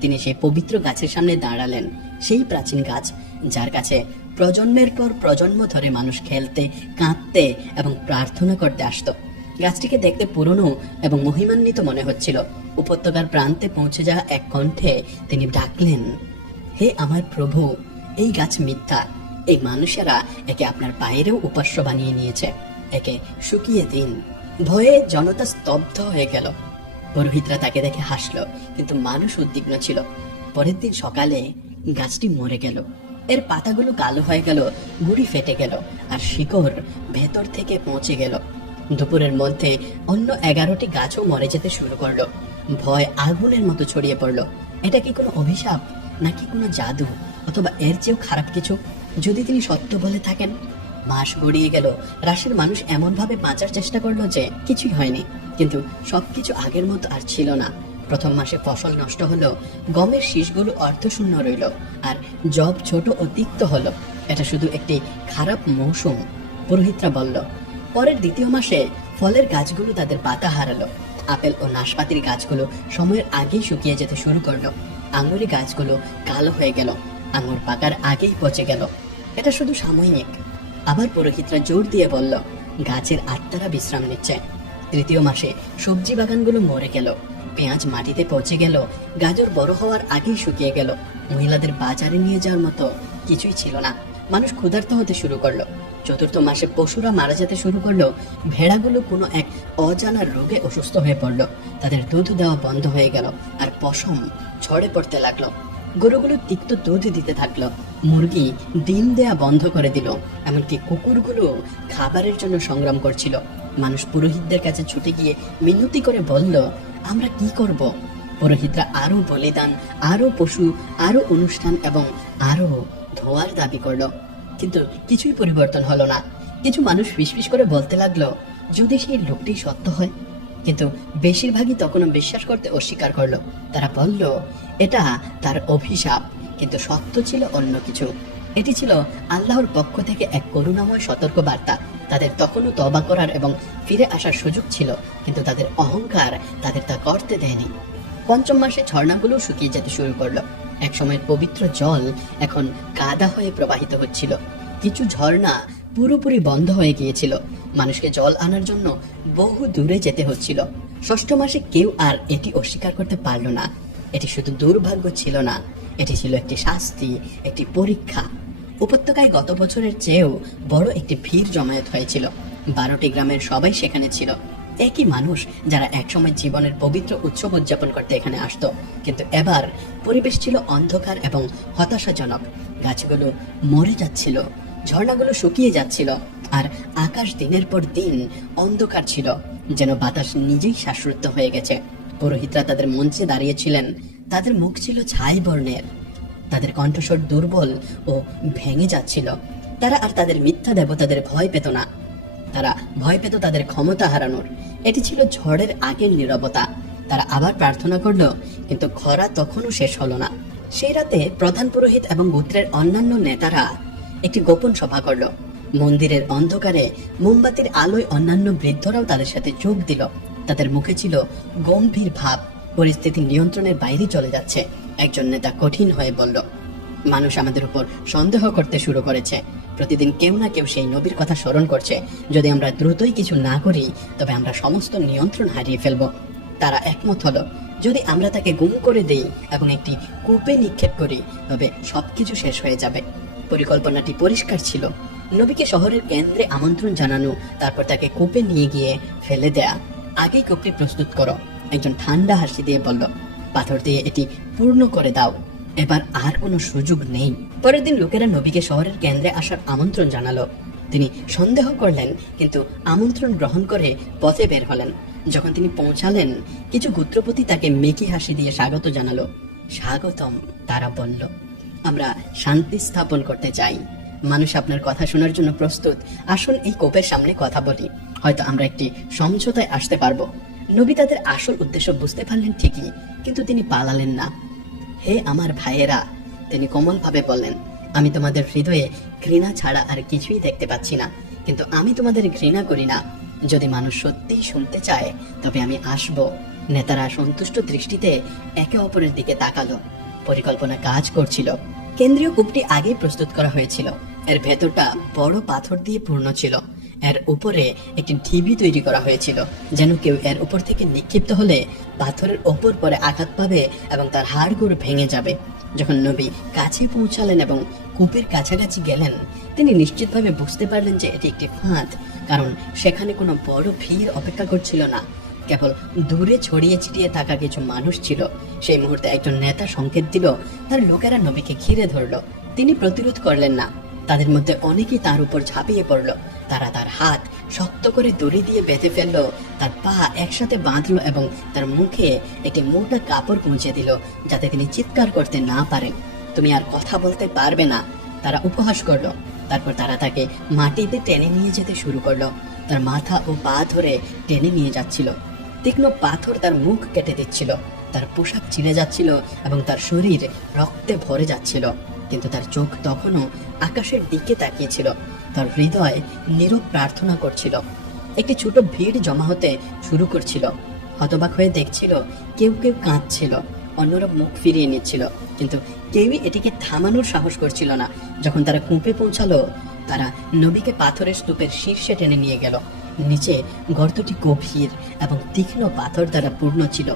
তিনি সেই পবিত্র গাছের সামনে দাঁড়ালেন, সেই প্রাচীন গাছ যার কাছে প্রজন্মের পর প্রজন্ম ধরে মানুষ খেলতে, কাঁদতে এবং প্রার্থনা করতে আসতো। গাছটিকে দেখতে পুরনো এবং মহিমান্বিত মনে হচ্ছিল। উপত্যকার প্রান্তে পৌঁছে যাওয়া এক কণ্ঠে তিনি ডাকলেন, হে আমার প্রভু, এই গাছ মিথ্যা। এই মানুষেরা একে আপনার পায়েরও উপাস্য বানিয়ে নিয়েছে। একে শুকিয়ে দিন। ভয়ে জনতা স্তব্ধ হয়ে গেল। পুরোহিতরা তাকে দেখে হাসলো, কিন্তু মানুষ উদ্বিগ্ন ছিল। পরের দিন সকালে গাছটি মরে গেল। এর পাতাগুলো কালো হয়ে গেল, গুড়ি ফেটে গেল, আর শিকড় ভেতর থেকে পৌঁছে গেল। দুপুরের মধ্যে অন্য 11টি গাছও মরে যেতে শুরু করলো। ভয় আগুনের মতো ছড়িয়ে পড়লো। এটা কি কোনো অভিশাপ, নাকি কোনো জাদু, অথবা এর চেয়েও খারাপ কিছু? যদি তিনি সত্য বলে থাকেন। মাস গড়িয়ে গেল। রাশির মানুষ এমন ভাবে বাঁচার চেষ্টা করলো যে কিছুই হয়নি, কিন্তু সবকিছু আগের মতো আর ছিল না। প্রথম মাসে ফসল নষ্ট হলো, গমের শীষগুলো অর্থশূন্য রইল, আর জব ছোট ও তিক্ত হলো। এটা শুধু একটি খারাপ মৌসুম, পুরোহিতরা বলল। পরের দ্বিতীয় মাসে ফলের গাছগুলো তাদের পাতা হারালো। আপেল ও নাশপাতির গাছগুলো সময়ের আগেই শুকিয়ে যেতে শুরু করলো। আঙুরি গাছগুলো কালো হয়ে গেল, আঙুর পাকার আগেই পচে গেল। এটা শুধু সাময়িক। আবার পুরোহিতরা জোর দিয়ে বলল, গাছের আত্মারা বিশ্রাম নিচ্ছে। তৃতীয় মাসে সবজি বাগানগুলো মরে গেল, পেঁয়াজ মাটিতে পচে গেল, গাজর বড় হওয়ার আগেই শুকিয়ে গেল। মহিলাদের বাজারে নিয়ে যাওয়ার মতো কিছুই ছিল না। মানুষ ক্ষুধার্ত হতে শুরু করলো। চতুর্থ মাসে পশুরা মারা যেতে শুরু করলো। ভেড়াগুলো কোনো এক অজানা রোগে অসুস্থ হয়ে পড়লো। তাদের দুধ দেওয়া বন্ধ হয়ে গেল, আর পশম ঝরে পড়তে লাগলো। গরুগুলো তিক্ত দুধ দিতে থাকলো। মুরগি ডিম দেয়া বন্ধ করে দিল। এমনকি কুকুরগুলো খাবারের জন্য সংগ্রাম করছিল। মানুষ পুরোহিতদের কাছে ছুটে গিয়ে মিনতি করে বলল, আমরা কি করব? পুরোহিতরা আরো বলিদান, আরো পশু, আরো অনুষ্ঠান এবং আরো ধোয়ার দাবি করলো। কিন্তু কিছুই পরিবর্তন হলো না। কিছু মানুষ ফিসফিস করে বলতে লাগলো, যদি সেই লোকটি সত্য হয়। কিন্তু বেশিরভাগই তখনও বিশ্বাস করতে অস্বীকার করলো। তারা বলল, এটা তার অভিশাপ। কিন্তু সত্য ছিল অন্য কিছু। এটি ছিল আল্লাহর পক্ষ থেকে এক করুণাময় সতর্ক বার্তা। তাদের তখনও তওবা করার এবং ফিরে আসার সুযোগ ছিল, কিন্তু তাদের অহংকার তাদের তা করতে দেয়নি। পঞ্চম মাসে ঝর্ণাগুলো শুকিয়ে যেতে শুরু করলো। একসময়ের পবিত্র জল এখন কাদা হয়ে প্রবাহিত হচ্ছিল। কিছু ঝর্ণা পুরোপুরি বন্ধ হয়ে গিয়েছিল। মানুষকে জল আনার জন্য বহু দূরে যেতে হচ্ছিল। ষষ্ঠ মাসে কেউ আর এটি অস্বীকার করতে পারল না। এটি শুধু দুর্ভাগ্য ছিল না, এটি ছিল একটি শাস্তি, একটি পরীক্ষা। উপত্যকায় গত বছরের চেয়েও বড় একটি ভিড় জমায়েত হয়েছিল। 12টি গ্রামের সবাই সেখানে ছিল। একই মানুষ যারা একসময় জীবনের পবিত্র উৎসব উদযাপন করতে এখানে আসতো। কিন্তু এবার পরিবেশ ছিল অন্ধকার এবং হতাশাজনক। গাছগুলো মরে যাচ্ছিল, ঝর্ণাগুলো শুকিয়ে যাচ্ছিল, আর আকাশ দিনের পর দিন অন্ধকার ছিল, যেন বাতাস নিজেই শ্বাসরুদ্ধ হয়ে গেছে। পুরোহিতরা তাদের মঞ্চে দাঁড়িয়েছিলেন। তাদের মুখ ছিল ছাই বর্ণের, তাদের কণ্ঠস্বর দুর্বল ও ভেঙে যাচ্ছিল। তারা আর তাদের মিথ্যা দেবতাদের ভয় পেত না, তারা ভয় পেত তাদের ক্ষমতা হারানোর। এটি ছিল ঝড়ের আগের নীরবতা। তারা আবার প্রার্থনা করলো, কিন্তু খরা তখনও শেষ হলো না। সেই রাতে প্রধান পুরোহিত এবং গোত্রের অন্যান্য নেতারা একটি গোপন সভা করলো। মন্দিরের অন্ধকারে মোমবাতির আলোয় অন্যান্য বৃদ্ধরাও তাদের সাথে যোগ দিল। তাদের মুখে ছিল গম্ভীর ভাব। পরিস্থিতি নিয়ন্ত্রণের বাইরে চলে যাচ্ছে। একজন নেতা কঠিন হয়ে বলল, মানুষ আমাদের উপর সন্দেহ করতে শুরু করেছে। প্রতিদিন কেউ না কেউ সেই নবীর কথা স্মরণ করছে। যদি আমরা দ্রুতই কিছু না করি, তবে আমরা সমস্ত নিয়ন্ত্রণ হারিয়ে ফেলব। তারা একমত হলো, যদি আমরা তাকে গুম করে দেই এবং একটি কূপে নিক্ষেপ করি, তবে সবকিছু শেষ হয়ে যাবে। পরিকল্পনাটি পরিষ্কার ছিল। নবীকে শহরের কেন্দ্রে আমন্ত্রণ জানানো, তারপর তাকে কূপে নিয়ে গিয়ে ফেলে দেয়া। আগেই কূপটি প্রস্তুত করো, একজন ঠান্ডা হাসি দিয়ে বলল। পাথর দিয়ে এটি পূর্ণ করে দাও, এবার আর কোনো সুযোগ নেই। পরের দিন লোকেরা নবীকে শহরের কেন্দ্রে আসার আমন্ত্রণ জানালো। তিনি সন্দেহ করলেন, কিন্তু আমন্ত্রণ গ্রহণ করে পথে বের হলেন। যখন তিনি পৌঁছালেন, কিছু গোত্রপতি তাকে মেকি হাসি দিয়ে স্বাগত জানালো। স্বাগতম, তারা বলল, আমরা শান্তি স্থাপন করতে চাই। মানুষ আপনার কথা শোনার জন্য প্রস্তুত। আসুন এই কোপের সামনে কথা বলি, হয়তো আমরা একটি সমঝোতায় আসতে পারবো। নবী তাদের আসল উদ্দেশ্য বুঝতে পারলেন ঠিকই, কিন্তু তিনি পালালেন না। হে আমার ভাইয়েরা, তিনি কোমলভাবে বললেন, আমি তোমাদের হৃদয়ে ঘৃণা ছাড়া আর কিছুই দেখতে পাচ্ছি না, কিন্তু আমি তোমাদের ঘৃণা করি না। যদি মানুষ সত্যিই শুনতে চায়, তবে আমি আসব। নেতারা সন্তুষ্ট দৃষ্টিতে একে অপরের দিকে তাকালো। পরিকল্পনা কাজ করছিল। কেন্দ্রীয় কূপটি আগেই প্রস্তুত করা হয়েছিল। এর ভেতরটা বড় পাথর দিয়ে পূর্ণ ছিল। এর উপরে একটি ঢিবি তৈরি করা হয়েছিল, যেন কেউ এর উপর থেকে নিক্ষিপ্ত হলে পাথরের ওপর পরে আঘাত পাবে এবং তার হাড়গোড় ভেঙে যাবে। যখন নবী কাছে পৌঁছালেন এবং কূপের কাছাকাছি গেলেন, তিনি নিশ্চিতভাবে বুঝতে পারলেন যে এটি একটি ফাঁদ, কারণ সেখানে কোনো বড় ভিড় অপেক্ষা করছিল না। কেবল দূরে ছড়িয়ে ছিটিয়ে থাকা কিছু মানুষ ছিল। সেই মুহূর্তে একজন নেতা সংকেত দিল, তার লোকেরা নবীকে ঘিরে ধরল। তিনি প্রতিরোধ করলেন না। তাদের মধ্যে অনেকেই তার উপর ঝাঁপিয়ে পড়ল। তারা তার হাত শক্ত করে দড়ি দিয়ে বেঁধে ফেললো, তার পা একসাথে বাঁধলো এবং তার মুখে একটি মোটা কাপড় মুছে দিল, যাতে তিনি চিৎকার করতে না পারেন। তুমি আর কথা বলতে পারবে না, তারা উপহাস করলো। তারপর তারা তাকে মাটিতে টেনে নিয়ে যেতে শুরু করলো। তার মাথা ও পা ধরে টেনে নিয়ে যাচ্ছিল। তীক্ষ্ণ পাথর তার মুখ কেটে দিচ্ছিল, তার পোশাক ছিঁড়ে যাচ্ছিল এবং তার শরীর রক্তে ভরে যাচ্ছিল। কিন্তু তার চোখ তখনও আকাশের দিকে তাকিয়েছিল। তার হৃদয় নীরব প্রার্থনা করছিল। একটি ছোট ভিড় জমা হতে শুরু করছিল। হতবাক হয়ে দেখছিল, কেউ কেউ কাঁদছিল, অন্যরা মুখ ফিরিয়ে নিচ্ছিল, কিন্তু কেউই এটিকে থামানোর সাহস করছিল না। যখন তারা কূপে পৌঁছালো, তারা নবীকে পাথরের স্তূপের শীর্ষে টেনে নিয়ে গেল। নিচে গর্তটি গভীর এবং তীক্ষ্ণ পাথর দ্বারা পূর্ণ ছিল।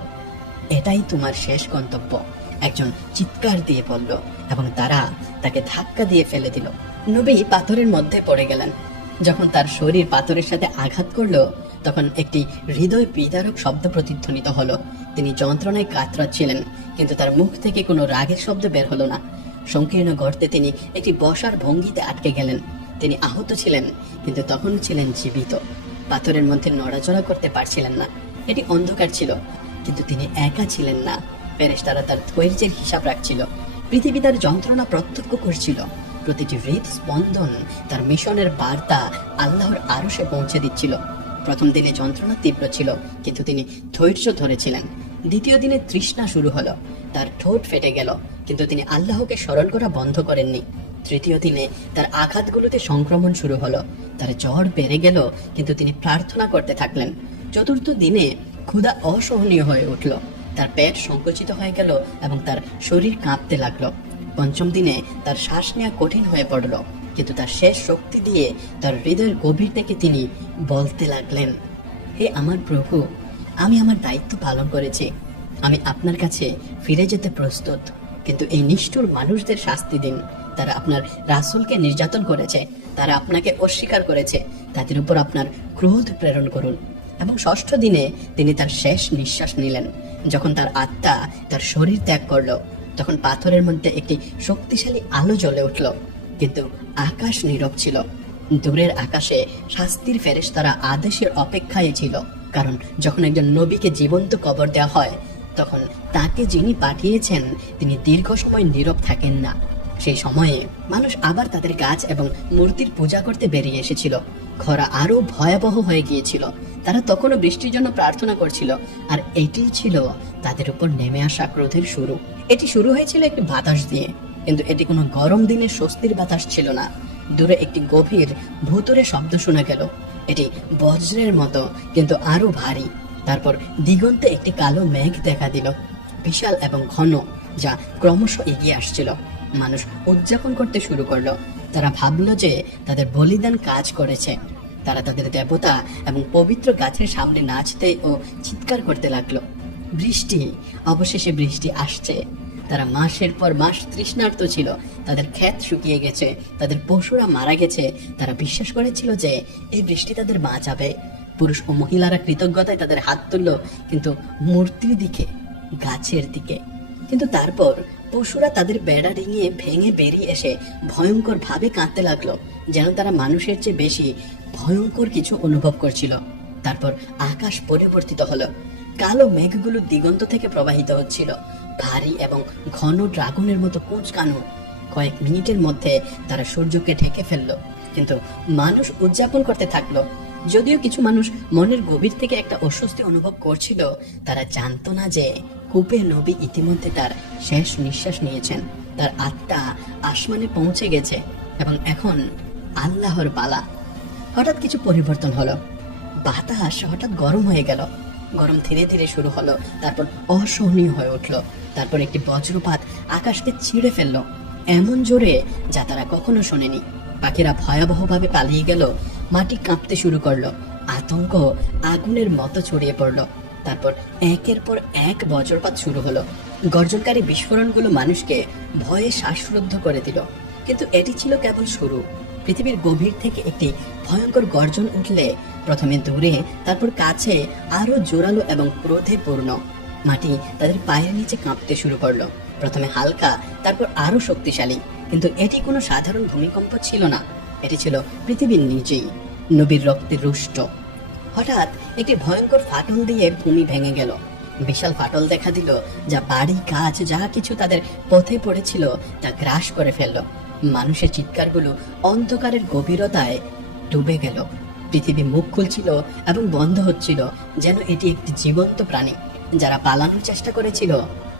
এটাই তোমার শেষ গন্তব্য, একজন চিৎকার দিয়ে বলল, এবং তারা তাকে ধাক্কা দিয়ে ফেলে দিল। নবী পাথরের মধ্যে পড়ে গেলেন। যখন তার শরীর পাথরের সাথে আঘাত করলো, তখন একটি হৃদয় বিদারক শব্দ প্রতিধ্বনিত হলো। তিনি যন্ত্রণায় কাতরাচ্ছিলেন, কিন্তু তার মুখ থেকে কোনো রাগের শব্দ বের হলো না। সংকীর্ণ গর্তে তিনি একটি বসার ভঙ্গিতে আটকে গেলেন। তিনি আহত ছিলেন, কিন্তু তখন ছিলেন জীবিত। পাথরের মধ্যে নড়াচড়া করতে পারছিলেন না। এটি অন্ধকার ছিল, কিন্তু তিনি একা ছিলেন না। ফেরেশতারা তার ধৈর্যের হিসাব রাখছিল। পৃথিবী তার যন্ত্রণা প্রত্যক্ষ করছিল। প্রতিটি হৃদ স্পন্দন তার মিশনের বার্তা আল্লাহর আরশে পৌঁছে দিচ্ছিল। প্রথম দিনে যন্ত্রণা তীব্র ছিল, কিন্তু তিনি ধৈর্য ধরেছিলেন। দ্বিতীয় দিনে তৃষ্ণা শুরু হলো, তার ঠোঁট ফেটে গেল, কিন্তু তিনি আল্লাহকে স্মরণ করা বন্ধ করেননি। তৃতীয় দিনে তার আঘাতগুলোতে সংক্রমণ শুরু হলো, তার জ্বর বেড়ে গেল, কিন্তু তিনি প্রার্থনা করতে থাকলেন। চতুর্থ দিনে ক্ষুধা অসহনীয় হয়ে উঠল, তার পেট সংকুচিত হয়ে গেল এবং তার শরীর কাঁপতে লাগলো। পঞ্চম দিনে তার শ্বাস নেওয়া কঠিন হয়ে পড়ল, কিন্তু তার শেষ শক্তি দিয়ে তার হৃদয়ের গভীর থেকে তিনি বলতে লাগলেন, হে আমার প্রভু, আমি আমার দায়িত্ব পালন করেছি, আমি আপনার কাছে ফিরে যেতে প্রস্তুত, কিন্তু এই নিষ্ঠুর মানুষদের শাস্তি দিন। তারা আপনার রাসূলকে নির্যাতন করেছে, তারা আপনাকে অস্বীকার করেছে, তাদের উপর আপনার ক্রোধ প্রেরণ করুন। এবং ষষ্ঠ দিনে তিনি তার শেষ নিঃশ্বাস নিলেন। যখন তার আত্মা তার শরীর ত্যাগ করলো, তখন পাথরের মধ্যে একটি শক্তিশালী আলো জ্বলে উঠল, কিন্তু আকাশ নীরব ছিল। দূরের আকাশে শাস্তির ফেরেশতারা আদেশের অপেক্ষায় ছিল, কারণ যখন একজন নবীকে জীবন্ত কবর দেওয়া হয়, তখন তাকে যিনি পাঠিয়েছেন তিনি দীর্ঘ সময় নীরব থাকেন না। সেই সময়ে মানুষ আবার তাদের গাছ এবং মূর্তির পূজা করতে বেরিয়ে এসেছিল। খরা আরো ভয়াবহ হয়ে গিয়েছিল। তারা তখনও বৃষ্টির জন্য প্রার্থনা করছিল, আর এটিই ছিল তাদের উপর নেমে আসা ক্রোধের শুরু। এটি শুরু হয়েছিল একটি বাতাস দিয়ে, কিন্তু এটি কোনো গরম দিনের স্বস্তির বাতাস ছিল না। দূরে একটি গভীর ভুতুড়ে শব্দ শোনা গেল। এটি বজ্রের মতো, কিন্তু আরো ভারী। তারপর দিগন্তে একটি কালো মেঘ দেখা দিল, বিশাল এবং ঘন, যা ক্রমশ এগিয়ে আসছিল। মানুষ উদযাপন করতে শুরু করলো। তারা ভাবলো যে তাদের বলিদান কাজ করেছে। তারা তাদের দেবতা এবং পবিত্র গাছের সামনে নাচতে ও চিৎকার করতে লাগলো। বৃষ্টি, অবশেষে বৃষ্টি আসছে। তারা মাসের পর মাস তৃষ্ণার্ত ছিল। তাদের ক্ষেত শুকিয়ে গেছে, তাদের পশুরা মারা গেছে। তারা বিশ্বাস করেছিল যে এই বৃষ্টি তাদের বাঁচাবে। পুরুষ ও মহিলারা কৃতজ্ঞতায় তাদের হাত তুলল, কিন্তু মূর্তির দিকে, গাছের দিকে। কিন্তু তারপর পশুরা তাদের বেড়া ডিঙিয়ে ভেঙে বেরিয়ে এসে ভয়ঙ্কর ভাবে কাঁদতে লাগলো, যেন তারা মানুষের চেয়ে বেশি ভয়ঙ্কর কিছু অনুভব করছিল। তারপর আকাশ পরিবর্তিত হলো। কালো মেঘগুলো দিগন্ত থেকে প্রবাহিত হচ্ছিল, ভারী এবং ঘন ড্রাগনের মতো কুঁচকানো। কয়েক মিনিটের মধ্যে তারা সূর্যকে ঢেকে ফেললো, কিন্তু মানুষ উদযাপন করতে থাকলো। যদিও কিছু মানুষ মনের গভীর থেকে একটা অস্বস্তি অনুভব করছিল, তারা জানতো না যে কূপে নবী ইতিমধ্যে তার শেষ নিঃশ্বাস নিয়েছেন। তার আত্মা আসমানে পৌঁছে গেছে এবং এখন আল্লাহর পালা। হঠাৎ কিছু পরিবর্তন হলো। বাতাস হঠাৎ গরম হয়ে গেল। গরম ধীরে ধীরে শুরু হলো, তারপর অসহনীয় হয়ে উঠলো। তারপর একটি বজ্রপাত আকাশকে ছিঁড়ে ফেললো, এমন জোরে যা তারা কখনো শোনেনি। পাখিরা ভয়াবহভাবে পালিয়ে গেল, মাটি কাঁপতে শুরু করলো, আতঙ্ক আগুনের মতো ছড়িয়ে পড়লো। তারপর একের পর এক বজ্রপাত শুরু হলো, গর্জনকারী বিস্ফোরণগুলো মানুষকে ভয়ে শ্বাসরুদ্ধ করে দিল। কিন্তু এটি ছিল কেবল শুরু। পৃথিবীর গভীর থেকে একটি ভয়ঙ্কর গর্জন উঠলে প্রথমে দূরে, তারপর কাছে, আরো জোরালো এবং ক্রোধে পূর্ণ। মাটি তাদের পায়ের নিচে কাঁপতে শুরু করলো, প্রথমে হালকা, তারপর আরো শক্তিশালী। কিন্তু এটি কোনো সাধারণ ভূমিকম্প ছিল না, এটি ছিল পৃথিবীর নিজেই, নবীর রক্তে রুষ্ট। হঠাৎ একটি ভয়ঙ্কর ফাটল দিয়ে ভূমি ভেঙে গেল। বিশাল ফাটল দেখা দিল, যা বাড়ি গাছ যা কিছু তাদের পথে পড়েছিল তা গ্রাস করে ফেলল। মানুষের চিৎকারগুলো অন্ধকারের গভীরতায় ডুবে গেল। পৃথিবী মুখ খুলছিল এবং বন্ধ হচ্ছিল, যেন এটি একটি জীবন্ত প্রাণী। যারা পালানোর চেষ্টা করেছিল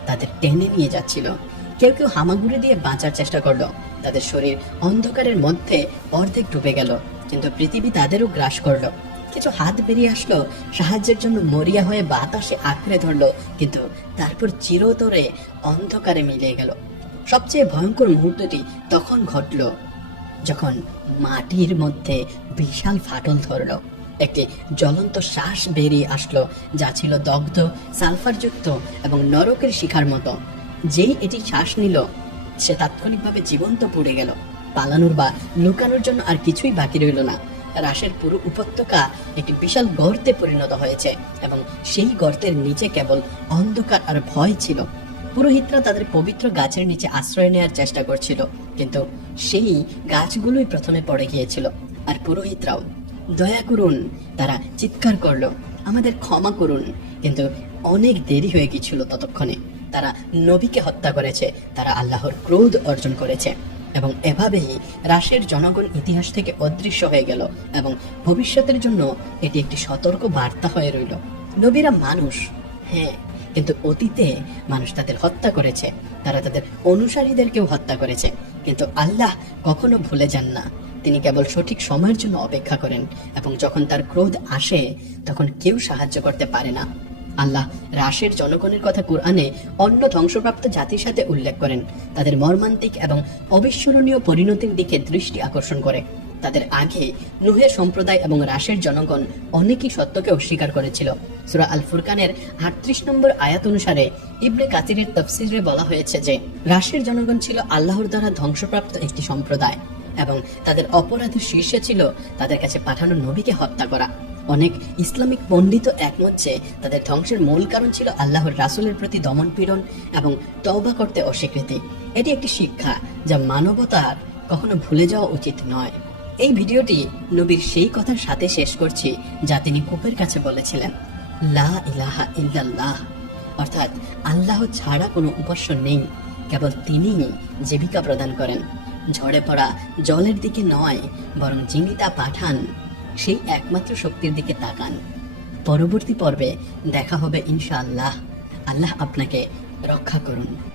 তাদের টেনে নিয়ে যাচ্ছিল। কেউ কেউ হামাগুড়ি দিয়ে বাঁচার চেষ্টা করলো, তাদের শরীর অন্ধকারের মধ্যে অর্ধেক ডুবে গেল। কিন্তু পৃথিবী তাদেরও গ্রাস করলো। কিছু হাত বেরিয়ে আসলো সাহায্যের জন্য, মরিয়া হয়ে বাতাসে আঁকড়ে ধরলো, কিন্তু তারপর চিরতরে অন্ধকারে মিলিয়ে গেল। সবচেয়ে ভয়ঙ্কর মুহূর্তটি তখন ঘটলো যখন মাটির মধ্যে বিশাল ফাটল ধরলো। একটি জ্বলন্ত শ্বাস বেরিয়ে আসলো, যা ছিল দগ্ধ, সালফারযুক্ত এবং নরকের শিখার মতো। যেই এটি শ্বাস নিল, সে তাৎক্ষণিকভাবে জীবন্ত পুড়ে গেল। পালানোর বা লুকানোর জন্য আর কিছুই বাকি রইল না। রাশের পুরো উপত্যকা একটি বিশাল গর্তে পরিণত হয়েছে এবং সেই গর্তের নিচে কেবল অন্ধকার আর ভয় ছিল। পুরোহিতরা তাদের পবিত্র গাছের নিচে আশ্রয় নেওয়ার চেষ্টা করছিল, কিন্তু সেই গাছগুলোই প্রথমে পড়ে গিয়েছিল। আর পুরোহিতরাও, দয়া করুন, তারা চিৎকার করলো, আমাদের ক্ষমা করুন। কিন্তু অনেক দেরি হয়ে গিয়েছিল। ততক্ষণে তারা নবীকে হত্যা করেছে, তারা আল্লাহর ক্রোধ অর্জন করেছে এবং এভাবেই রাশের জনগণ ইতিহাস থেকে অদৃশ্য হয়ে গেল এবং ভবিষ্যতের জন্য এটি একটি সতর্ক বার্তা হয়ে রইল। নবীরা মানুষ, হ্যাঁ, কিন্তু অতীতে মানুষ তাদের হত্যা করেছে, তারা তাদের অনুসারীদেরকেও হত্যা করেছে। কিন্তু আল্লাহ কখনো ভুলে যান না। তিনি কেবল সঠিক সময়ের জন্য অপেক্ষা করেন এবং যখন তার ক্রোধ আসে তখন কেউ সাহায্য করতে পারে না। আল্লাহ রাশের জনগণের কথা কুরআনে অন্য ধ্বংসপ্রাপ্ত জাতির সাথে উল্লেখ করেন, তাদের মর্মান্তিক এবং অবিস্মরণীয় পরিণতির দিকে দৃষ্টি আকর্ষণ করে। তাদের আগে নুহের সম্প্রদায় এবং রাশের জনগণ অনেকই সত্যকে অস্বীকার করেছিল। সূরা আল ফুরকানের 38 নম্বর আয়াত অনুসারে ইবনে কাসিরের তাফসীরে বলা হয়েছে যে রাশের জনগণ ছিল আল্লাহর দ্বারা ধ্বংসপ্রাপ্ত একটি সম্প্রদায় এবং তাদের অপরাধের শীর্ষে ছিল তাদের কাছে পাঠানো নবীকে হত্যা করা। অনেক ইসলামিক পণ্ডিত একমত যে তাদের ধ্বংসের মূল কারণ ছিল আল্লাহর রাসূলের প্রতি দমনপীড়ন এবং তওবা করতে অস্বীকৃতি। এটি একটি শিক্ষা যা মানবতার কখনো ভুলে যাওয়া উচিত নয়। এই ভিডিওটি নবীর সেই কথার সাথে শেষ করছি যা তিনি কূপের কাছে বলেছিলেন, লা ইলাহা ইল্লাল্লাহ, অর্থাৎ আল্লাহ ছাড়া কোনো উপাস্য নেই, কেবল তিনিই জীবিকা প্রদান করেন। ঝরে পড়া জলের দিকে নয়, বরং যিনি তা পাঠান সেই একমাত্র শক্তির দিকে তাকান। পরবর্তী পর্বে দেখা হবে ইনশাআল্লাহ। আল্লাহ আপনাকে রক্ষা করুন।